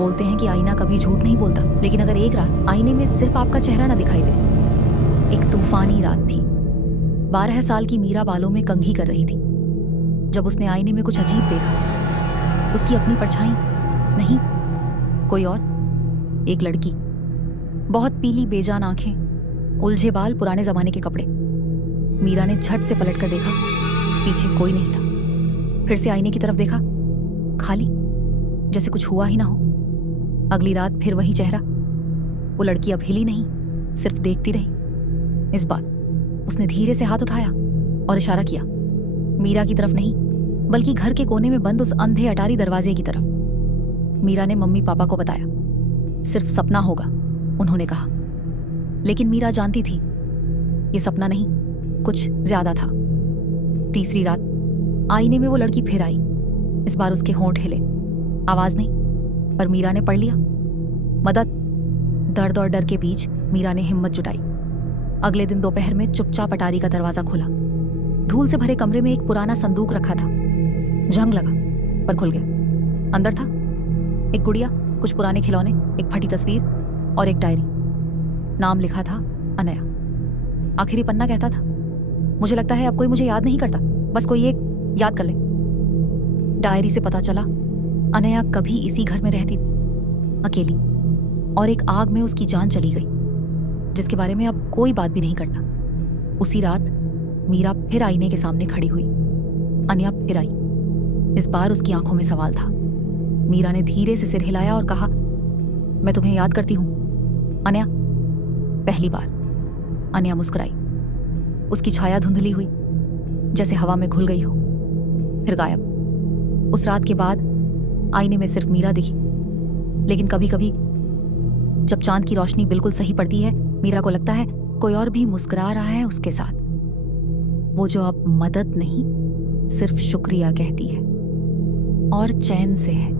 बोलते हैं कि आईना कभी झूठ नहीं बोलता, लेकिन अगर एक रात आईने में सिर्फ आपका चेहरा ना दिखाई दे। एक तूफानी रात थी। 12 साल की मीरा बालों में कंघी कर रही थी जब उसने आईने में कुछ अजीब देखा। उसकी अपनी परछाई नहीं, कोई और, एक लड़की। बहुत पीली बेजान आंखें, उलझे बाल, पुराने जमाने के कपड़े। मीरा ने झट से पलट कर देखा, पीछे कोई नहीं था। फिर से आईने की तरफ देखा, खाली, जैसे कुछ हुआ ही ना हो। अगली रात फिर वही चेहरा। वो लड़की अब हिली नहीं, सिर्फ देखती रही। इस बार उसने धीरे से हाथ उठाया और इशारा किया, मीरा की तरफ नहीं, बल्कि घर के कोने में बंद उस अंधे अटारी दरवाजे की तरफ। मीरा ने मम्मी पापा को बताया। सिर्फ सपना होगा, उन्होंने कहा। लेकिन मीरा जानती थी ये सपना नहीं, कुछ ज्यादा था। तीसरी रात आईने में वो लड़की फिर आई। इस बार उसके होंठ हिले, आवाज नहीं, पर मीरा ने पढ़ लिया, मदद। दर्द और डर के बीच मीरा ने हिम्मत जुटाई। अगले दिन दोपहर में चुपचाप अटारी का दरवाजा खोला। धूल से भरे कमरे में एक पुराना संदूक रखा था। जंग लगा, पर खुल गया। अंदर था एक गुड़िया, कुछ पुराने खिलौने, एक फटी तस्वीर और एक डायरी। नाम लिखा था अनया। आखिरी पन्ना कहता था, मुझे लगता है अब कोई मुझे याद नहीं करता, बस कोई एक याद कर ले। डायरी से पता चला अनया कभी इसी घर में रहती थी, अकेली, और एक आग में उसकी जान चली गई, जिसके बारे में अब कोई बात भी नहीं करता। उसी रात मीरा फिर आईने के सामने खड़ी हुई। अनया फिर आई। इस बार उसकी आंखों में सवाल था। मीरा ने धीरे से सिर हिलाया और कहा, मैं तुम्हें याद करती हूं अनया। पहली बार अनया मुस्कुराई। उसकी छाया धुंधली हुई, जैसे हवा में घुल गई हो, फिर गायब। उस रात के बाद आईने में सिर्फ मीरा दिखी। लेकिन कभी कभी जब चांद की रोशनी बिल्कुल सही पड़ती है, मीरा को लगता है कोई और भी मुस्कुरा रहा है उसके साथ। वो जो अब मदद नहीं, सिर्फ शुक्रिया कहती है, और चैन से है।